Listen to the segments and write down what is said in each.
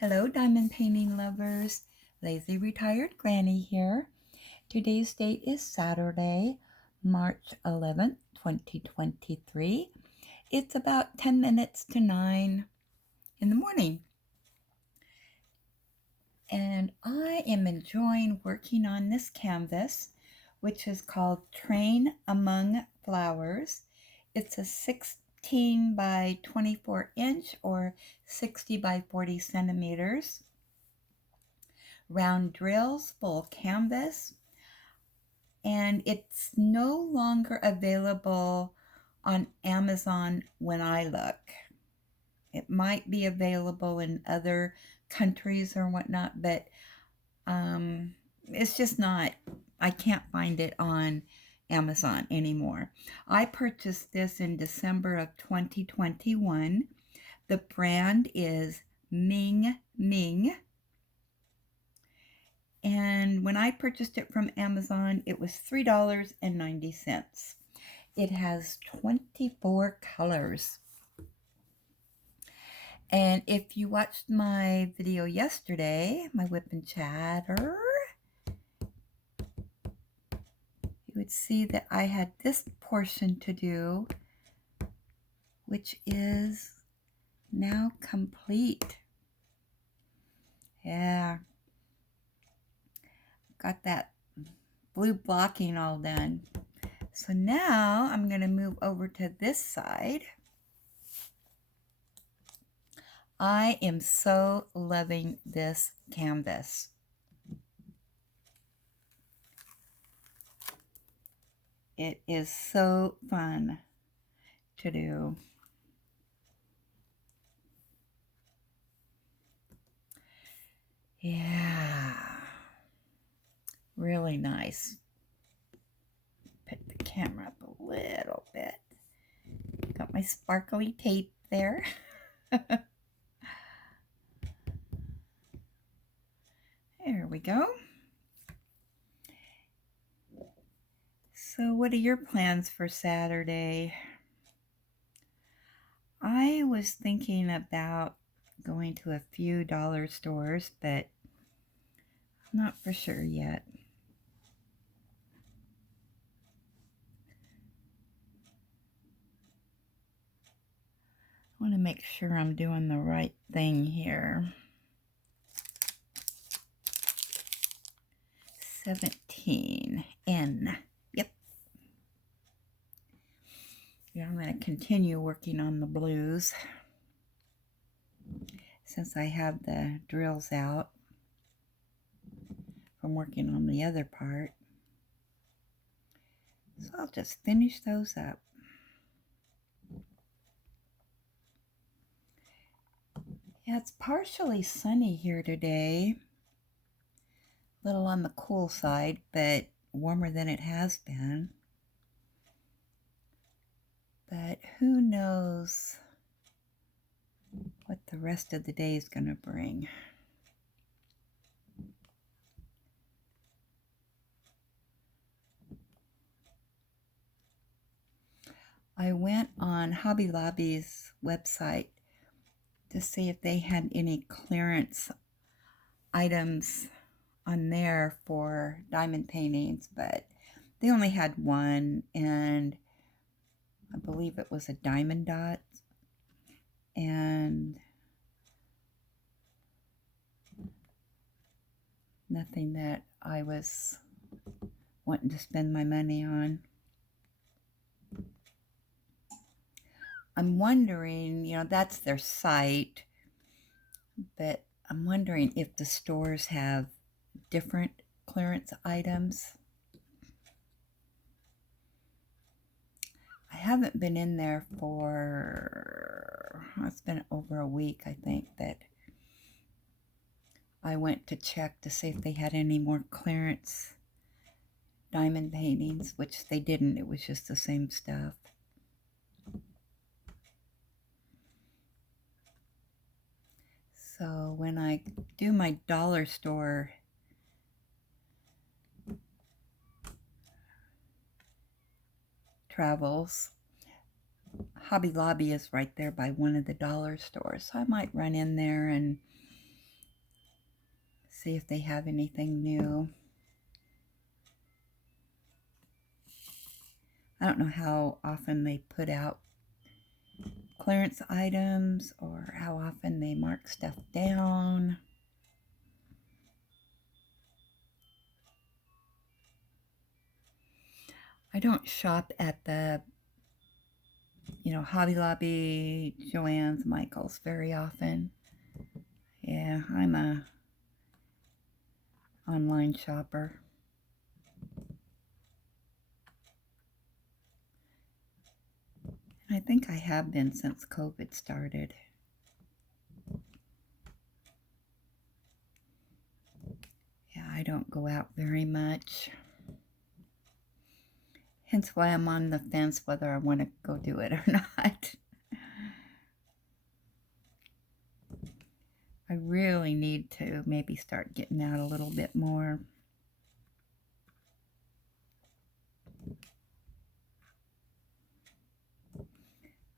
Hello, diamond painting lovers. Lazy Retired Granny here. Today's date is Saturday, March 11th, 2023. It's about 10 minutes to 9 in the morning. And I am enjoying working on this canvas, which is called Train Among Flowers. It's a 16 by 24 inch or 60 by 40 centimeters. Round drills, full canvas, and it's no longer available on Amazon when I look. It might be available in other countries or whatnot, but it's just not, I can't find it on Amazon anymore. I purchased this in December of 2021. The brand is Ming Ming. And when I purchased it from Amazon, it was $3.90. It has 24 colors. And if you watched my video yesterday, my whip and chatter, you would see that I had this portion to do, which is now complete. Yeah. Got that blue blocking all done. So now I'm going to move over to this side. I am so loving this canvas. It is so fun to do. Yeah, really nice. Put the camera up a little bit. Got my sparkly tape there. There we go. So what are your plans for Saturday? I was thinking about going to a few dollar stores, but I'm not for sure yet. I want to make sure I'm doing the right thing here. 17 N. Yep. Yeah, I'm going to continue working on the blues since I have the drills out from working on the other part. So I'll just finish those up. Yeah, it's partially sunny here today. A little on the cool side, but warmer than it has been. But who knows what the rest of the day is going to bring. I went on Hobby Lobby's website to see if they had any clearance items on there for diamond paintings, but they only had one, and I believe it was a diamond dot, and nothing that I was wanting to spend my money on. I'm wondering, that's their site, but I'm wondering if the stores have different clearance items. I haven't been in there for, it's been over a week, I think, that I went to check to see if they had any more clearance diamond paintings, which they didn't. It was just the same stuff. So when I do my dollar store travels, Hobby Lobby is right there by one of the dollar stores. So I might run in there and See if they have anything new. I don't know how often they put out clearance items or how often they mark stuff down. I don't shop at the, Hobby Lobby, Joann's, Michael's very often. Yeah, I'm a online shopper. I think I have been since COVID started. Yeah, I don't go out very much. Hence why I'm on the fence whether I want to go do it or not. I really need to maybe start getting out a little bit more.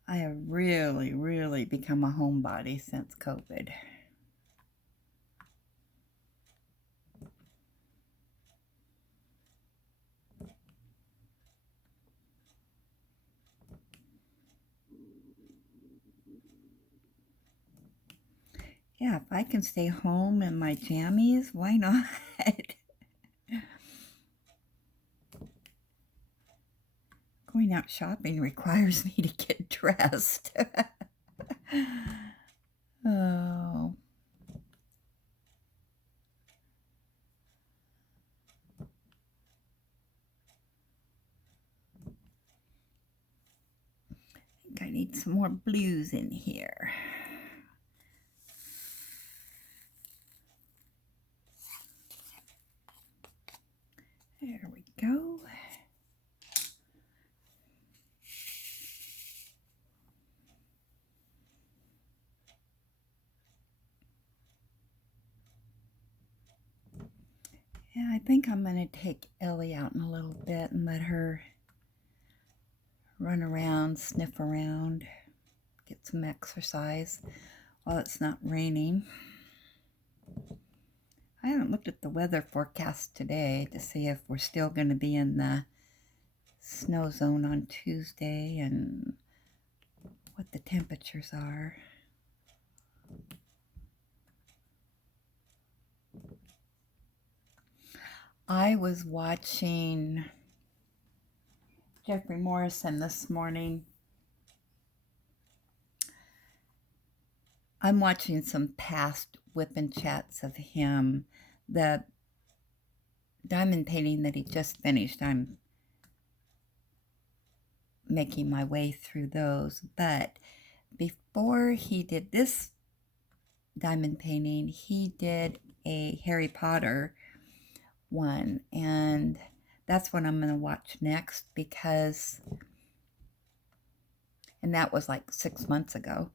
I have really, really become a homebody since COVID. Yeah, if I can stay home in my jammies, why not? Going out shopping requires me to get dressed. Oh. I think I need some more blues in here. There we go. Yeah, I think I'm going to take Ellie out in a little bit and let her run around, sniff around, get some exercise while it's not raining. I haven't looked at the weather forecast today to see if we're still going to be in the snow zone on Tuesday and what the temperatures are. I was watching Jeffrey Morrison this morning. I'm watching some past whip and chats of him. The diamond painting that he just finished, I'm making my way through those. But before he did this diamond painting, he did a Harry Potter one, and that's what I'm going to watch next because, and that was like 6 months ago,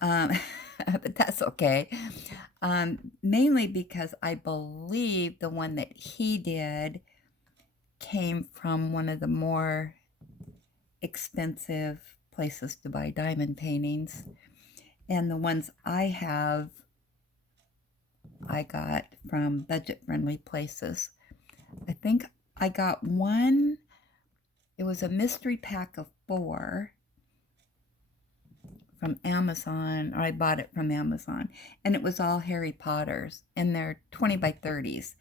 but that's okay, mainly because I believe the one that he did came from one of the more expensive places to buy diamond paintings, and the ones I have I got from budget-friendly places. I think I got one, it was a mystery pack of 4 from Amazon, or I bought it from Amazon, and it was all Harry Potters, and they're 20 by 30s.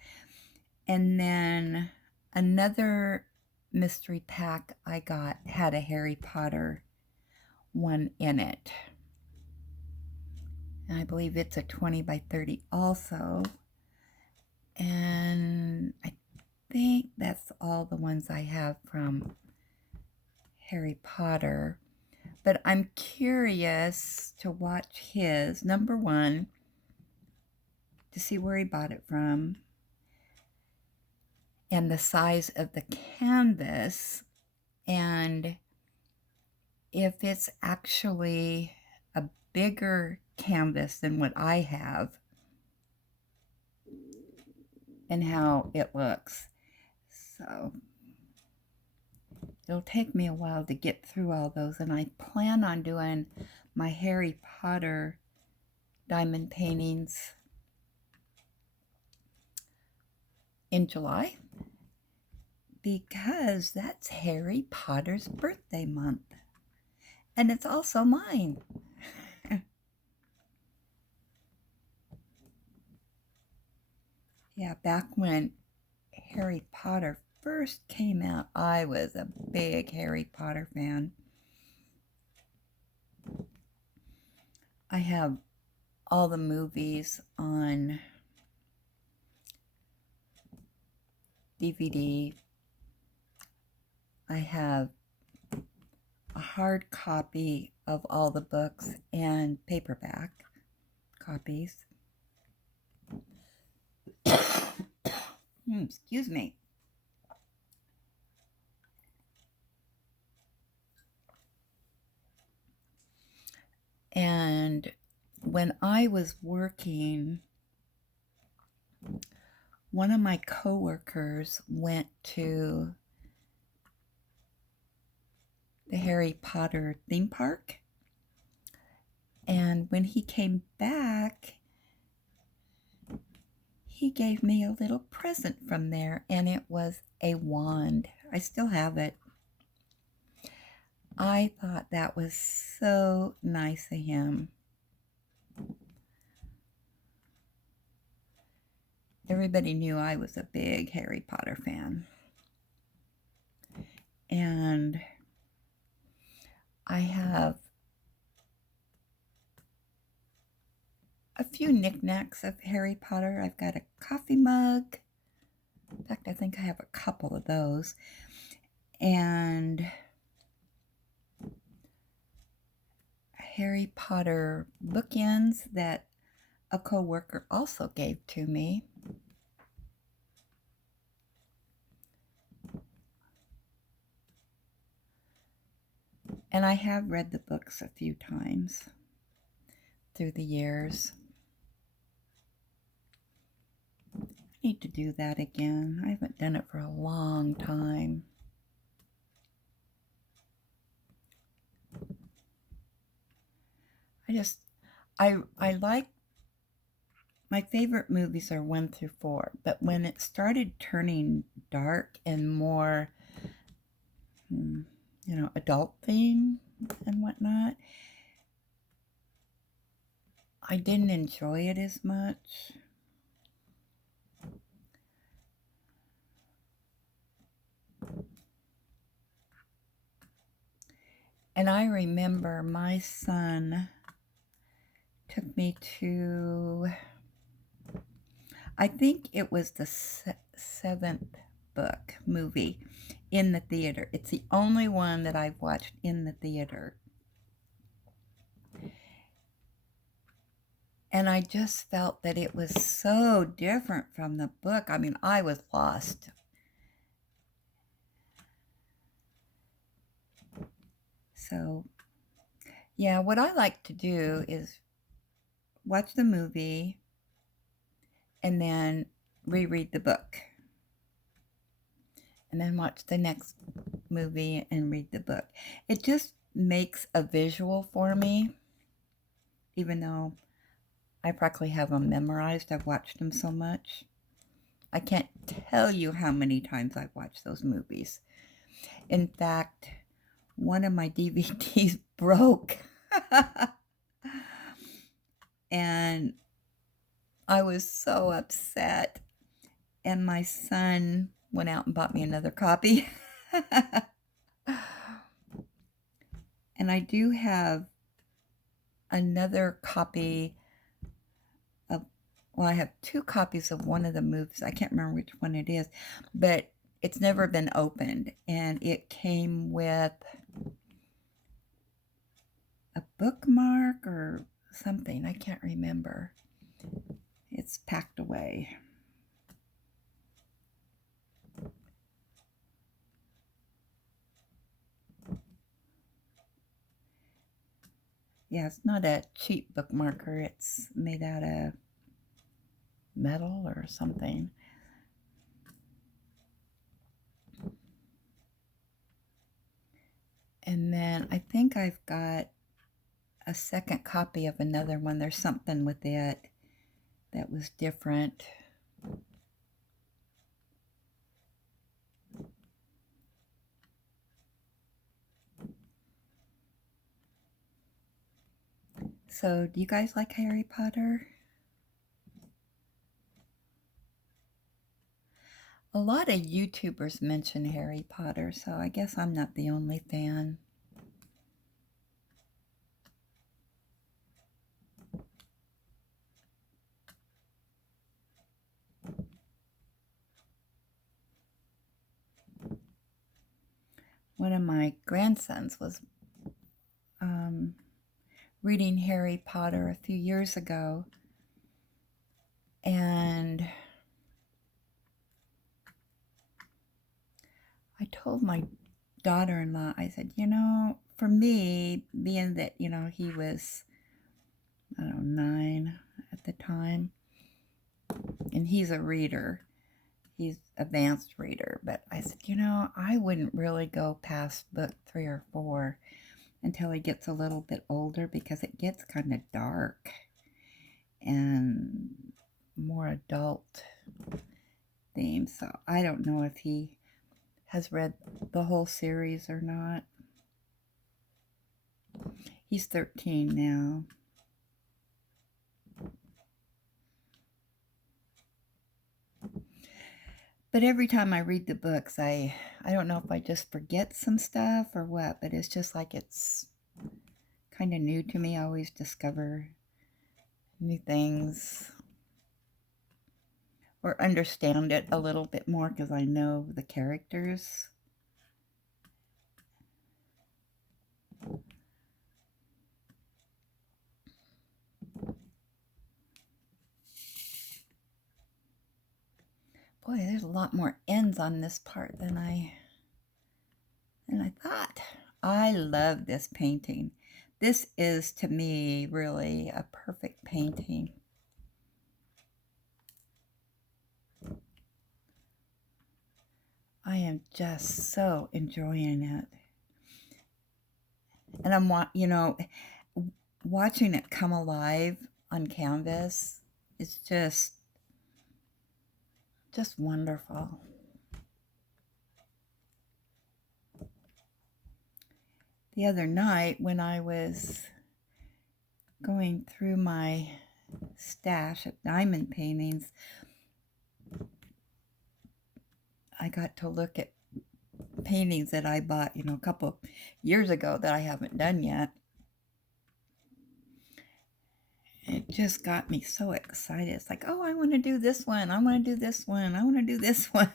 And then another mystery pack I got had a Harry Potter one in it. And I believe it's a 20 by 30 also. And I think that's all the ones I have from Harry Potter. But I'm curious to watch his, number one, to see where he bought it from, and the size of the canvas, and if it's actually a bigger canvas than what I have, and how it looks. So it'll take me a while to get through all those, and I plan on doing my Harry Potter diamond paintings in July because that's Harry Potter's birthday month. And it's also mine. Yeah, back when Harry Potter first came out, I was a big Harry Potter fan. I have all the movies on DVD. I have a hard copy of all the books and paperback copies. Excuse me. And when I was working, one of my coworkers went to the Harry Potter theme park. And when he came back, he gave me a little present from there, and it was a wand. I still have it. I thought that was so nice of him. Everybody knew I was a big Harry Potter fan. And I have a few knickknacks of Harry Potter. I've got a coffee mug. In fact, I think I have a couple of those. And Harry Potter bookends that a coworker also gave to me. And I have read the books a few times through the years. I need to do that again. I haven't done it for a long time. I like, my favorite movies are 1 through 4, but when it started turning dark and more, adult theme and whatnot, I didn't enjoy it as much. And I remember my son took me to, I think it was the 7th book movie in the theater. It's the only one that I've watched in the theater. And I just felt that it was so different from the book. I mean, I was lost. So, yeah, what I like to do is watch the movie and then reread the book. And then watch the next movie and read the book. It just makes a visual for me, even though I practically have them memorized. I've watched them so much. I can't tell you how many times I've watched those movies. In fact, one of my DVDs broke. And I was so upset. And my son went out and bought me another copy. And I do have another copy of, well, I have 2 copies of one of the movies. I can't remember which one it is, but it's never been opened. And it came with a bookmark or something. I can't remember. It's packed away. Yeah, it's not a cheap bookmarker. It's made out of metal or something. And then I think I've got a second copy of another one. There's something with it that was different. So, do you guys like Harry Potter? A lot of YouTubers mention Harry Potter, so I guess I'm not the only fan. One of my grandsons was reading Harry Potter a few years ago, and I told my daughter-in-law, I said, for me, being that, he was, I don't know, 9 at the time, and he's a reader. He's advanced reader, but I said, I wouldn't really go past book 3 or 4 until he gets a little bit older, because it gets kind of dark and more adult themes. So I don't know if he has read the whole series or not. He's 13 now. But every time I read the books, I don't know if I just forget some stuff or what, but it's just like it's kind of new to me. I always discover new things or understand it a little bit more because I know the characters. Boy, there's a lot more ends on this part than I thought. I love this painting. This is, to me, really a perfect painting. I am just so enjoying it. And I'm, watching it come alive on canvas is just wonderful. The other night when I was going through my stash of diamond paintings, I got to look at paintings that I bought, a couple years ago that I haven't done yet. It just got me so excited. It's like, oh, I want to do this one. I want to do this one. I want to do this one.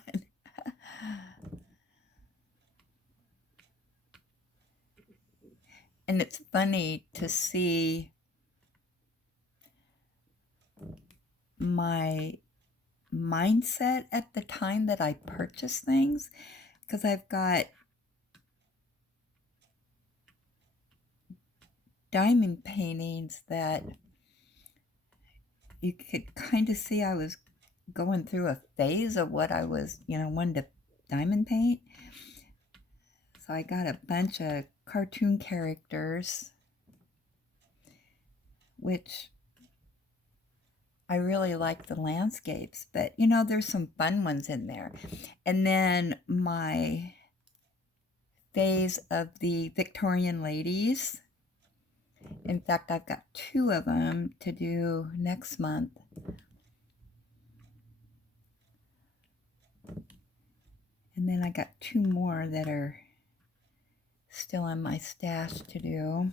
And it's funny to see my mindset at the time that I purchase things, because I've got diamond paintings that you could kind of see I was going through a phase of what I was, wanting to diamond paint. So I got a bunch of cartoon characters, which I really like the landscapes, but there's some fun ones in there. And then my phase of the Victorian ladies. In fact, I've got 2 of them to do next month. And then I got 2 more that are still in my stash to do.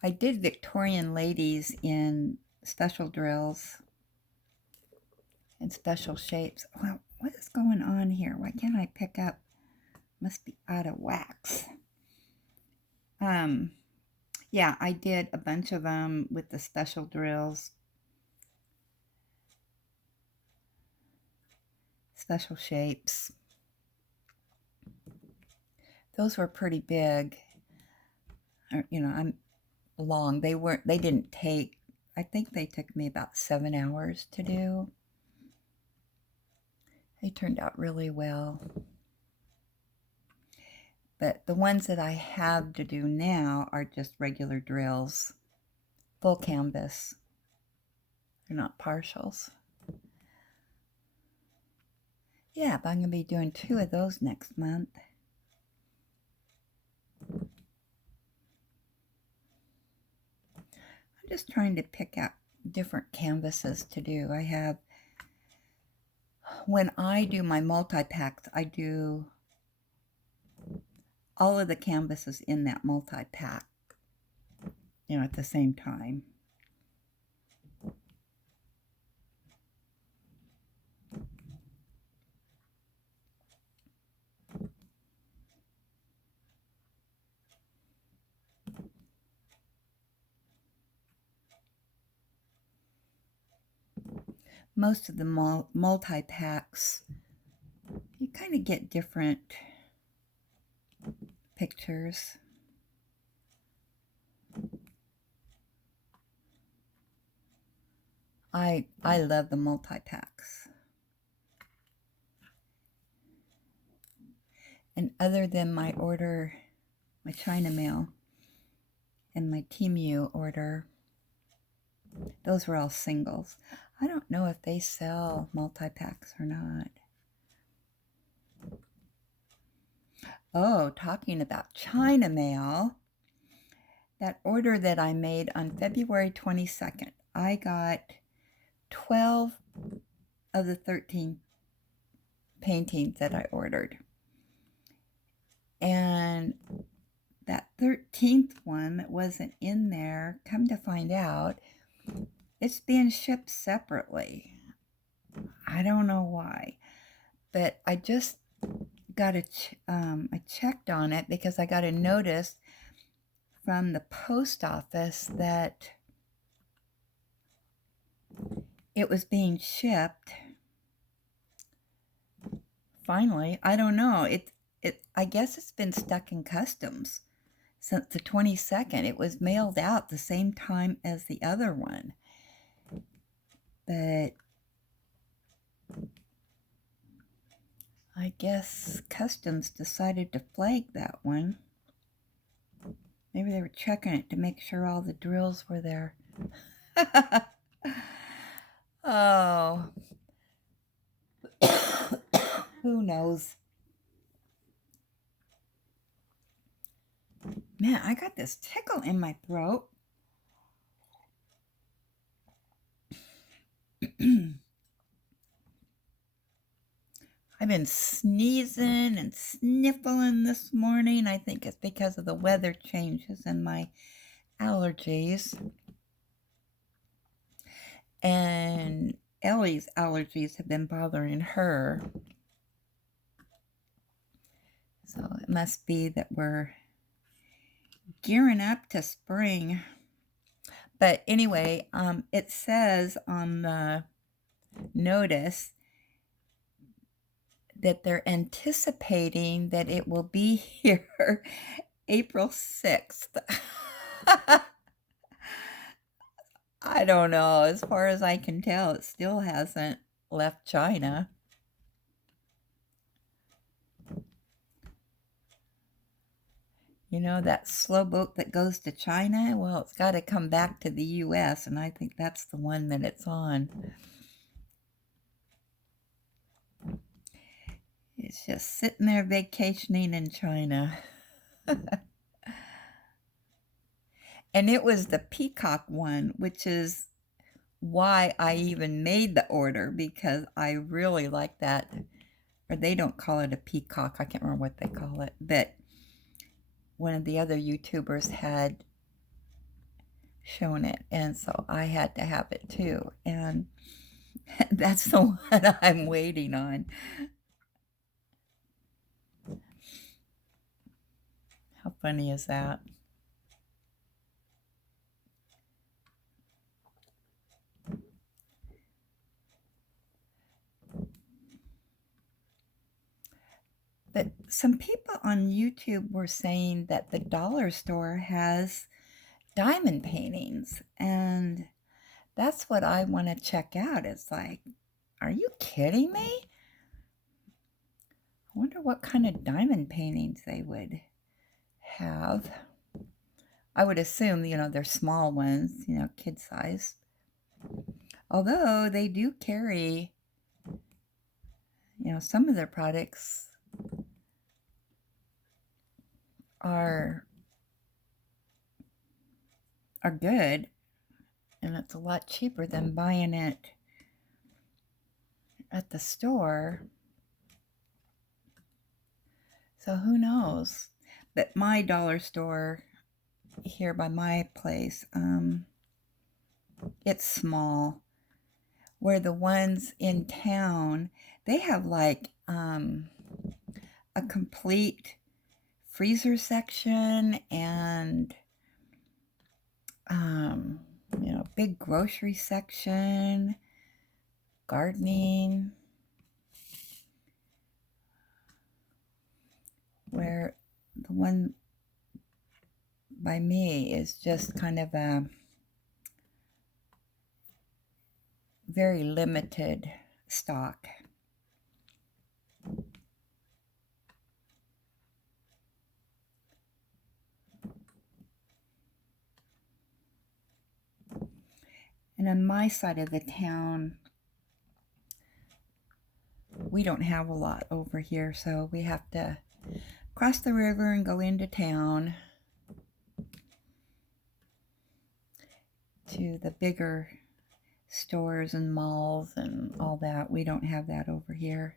I did Victorian ladies in special drills and special shapes. Well, what is going on here? Why can't I pick up? Must be out of wax. Yeah, I did a bunch of them with the special drills, special shapes. Those were pretty big. I'm long. They didn't take, I think they took me about 7 hours to do. They turned out really well. But the ones that I have to do now are just regular drills, full canvas. They're not partials. Yeah, but I'm going to be doing 2 of those next month. I'm just trying to pick out different canvases to do. I have, when I do my multi-packs, I do all of the canvases in that multi-pack, at the same time. Most of the multi-packs, you kind of get different pictures. I love the multi-packs. And other than my order, my China mail, and my Temu order, those were all singles. I don't know if they sell multi-packs or not. Oh, talking about China mail, that order that I made on February 22nd, I got 12 of the 13 paintings that I ordered. And that 13th one that wasn't in there, come to find out, it's being shipped separately. I don't know why, but I just got I checked on it because I got a notice from the post office that it was being shipped. Finally, I don't know. I guess it's been stuck in customs since the 22nd. It was mailed out the same time as the other one. But I guess customs decided to flag that one. Maybe they were checking it to make sure all the drills were there. Oh. Who knows? Man, I got this tickle in my throat. I've been sneezing and sniffling this morning. I think it's because of the weather changes and my allergies. And Ellie's allergies have been bothering her. So it must be that we're gearing up to spring. But anyway, it says on the notice that they're anticipating that it will be here April 6th. I don't know. As far as I can tell, it still hasn't left China. You know, that slow boat that goes to China? Well, it's got to come back to the U.S., and I think that's the one that it's on. It's just sitting there vacationing in China. And it was the peacock one, which is why I even made the order, because I really like that. Or they don't call it a peacock. I can't remember what they call it. But one of the other YouTubers had shown it, and so I had to have it too. And that's the one I'm waiting on. How funny is that? But some people on YouTube were saying that the dollar store has diamond paintings, and that's what I want to check out. It's like, are you kidding me? I wonder what kind of diamond paintings they would have. I would assume, they're small ones, kid size. Although they do carry, some of their products are good. and it's a lot cheaper than buying it at the store. So who knows? But my dollar store here by my place, it's small. Where the ones in town, they have like a complete freezer section and big grocery section, gardening, where the one by me is just kind of a very limited stock. And on my side of the town, we don't have a lot over here, so we have to cross the river and go into town to the bigger stores and malls and all that. We don't have that over here.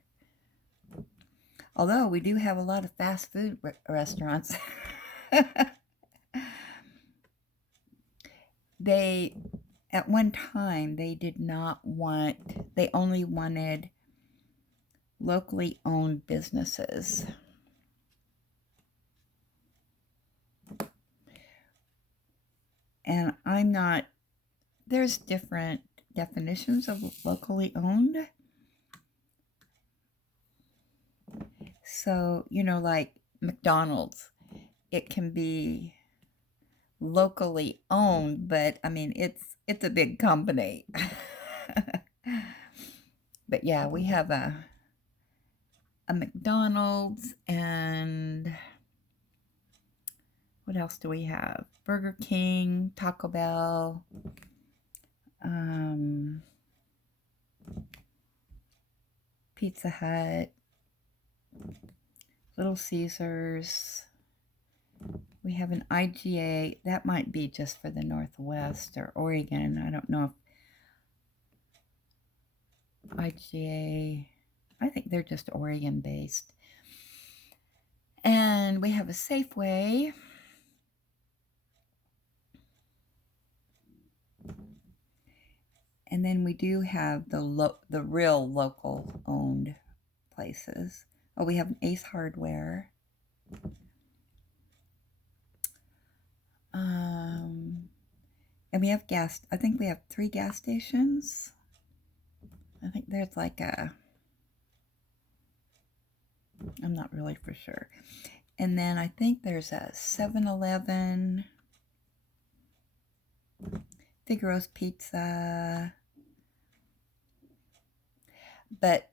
Although we do have a lot of fast food restaurants. At one time, they only wanted locally owned businesses. And there's different definitions of locally owned. So, like McDonald's, it can be locally owned, but I mean, it's a big company. But yeah, we have a McDonald's, and what else do we have? Burger King, Taco Bell, Pizza Hut, Little Caesars. We have an IGA. That might be just for the Northwest or Oregon. I don't know if IGA, I think they're just Oregon based. And we have a Safeway. And then we do have the real local owned places. Oh, we have an Ace Hardware. And we have I think we have 3 gas stations. I think there's like I'm not really for sure. And then I think there's a 7-Eleven, Figaro's Pizza. But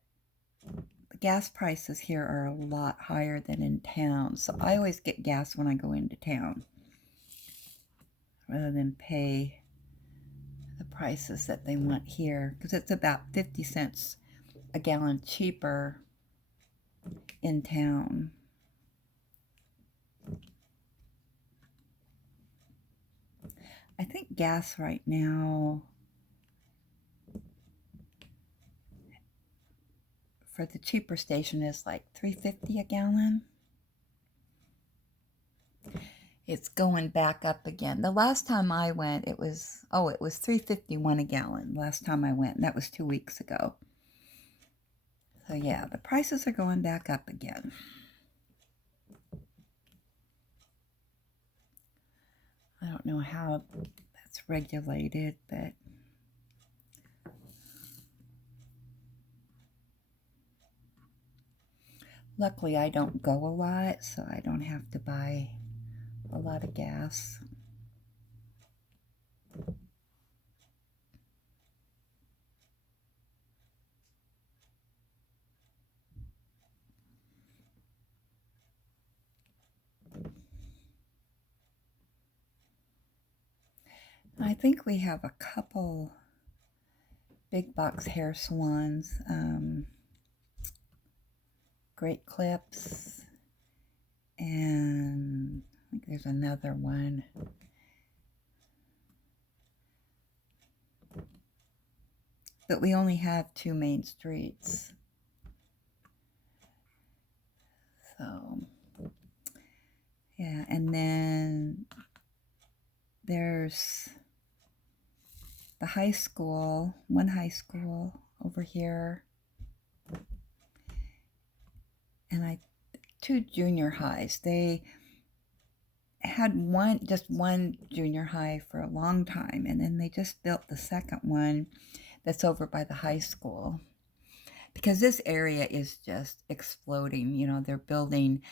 the gas prices here are a lot higher than in town. So I always get gas when I go into town, rather than pay the prices that they want here, because it's about 50 cents a gallon cheaper in town. I think gas right now for the cheaper station is like $3.50 a gallon. It's going back up again. The last time I went, it was $3.51 a gallon last time I went, and that was 2 weeks ago. So yeah, the prices are going back up again. I don't know how that's regulated, but luckily I don't go a lot, so I don't have to buy a lot of gas. I think we have a couple big box hair salons, Great Clips, and I think there's another one. but we only have 2 main streets. So, yeah, and then there's the high school, one high school over here, and 2 junior highs. They had just one junior high for a long time, and then they just built the second one that's over by the high school, because this area is just exploding. You know, they're building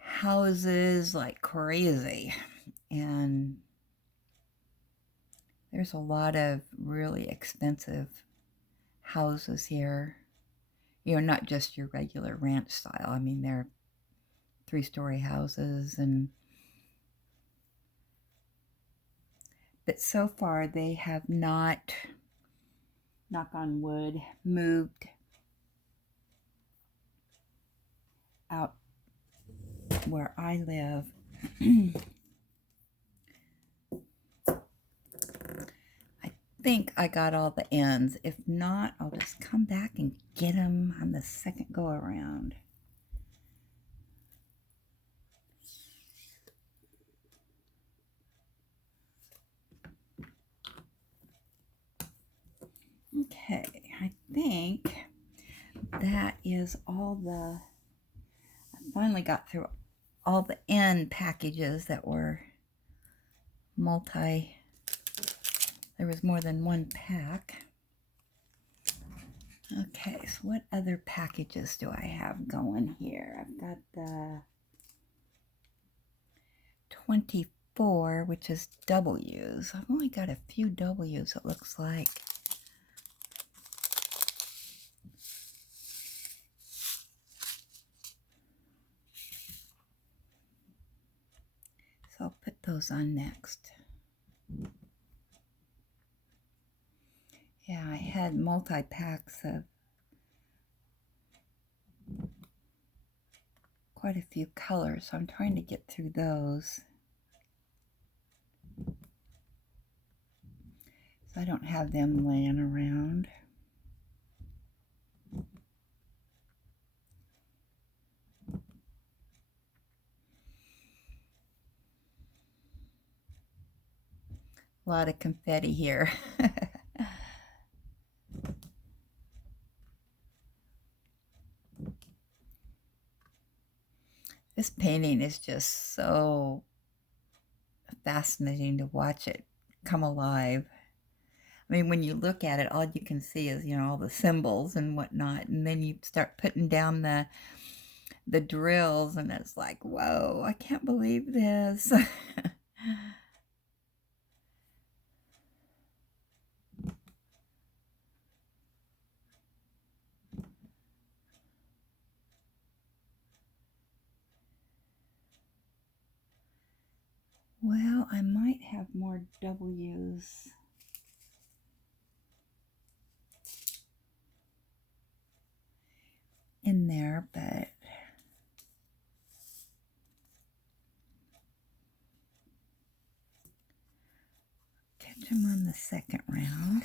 houses like crazy, and there's a lot of really expensive houses here. You know, not just your regular ranch style. I mean, they're 3-story houses, but so far they have not, knock on wood, moved out where I live. I think I got all the ends. If not, I'll just come back and get them on the second go around. Okay, I think that is all I finally got through all the end packages that were there was more than one pack. Okay, so what other packages do I have going here? I've got the 24, which is W's. I've only got a few W's, it looks like. So I'll put those on next. Yeah, I had multi-packs of quite a few colors, so I'm trying to get through those, so I don't have them laying around. A lot of confetti here. This painting is just so fascinating to watch it come alive. I mean, when you look at it, all you can see is, you know, all the symbols and whatnot, and then you start putting down the drills, and it's like, whoa, I can't believe this. Well, I might have more W's. In there, but catch them on the second round.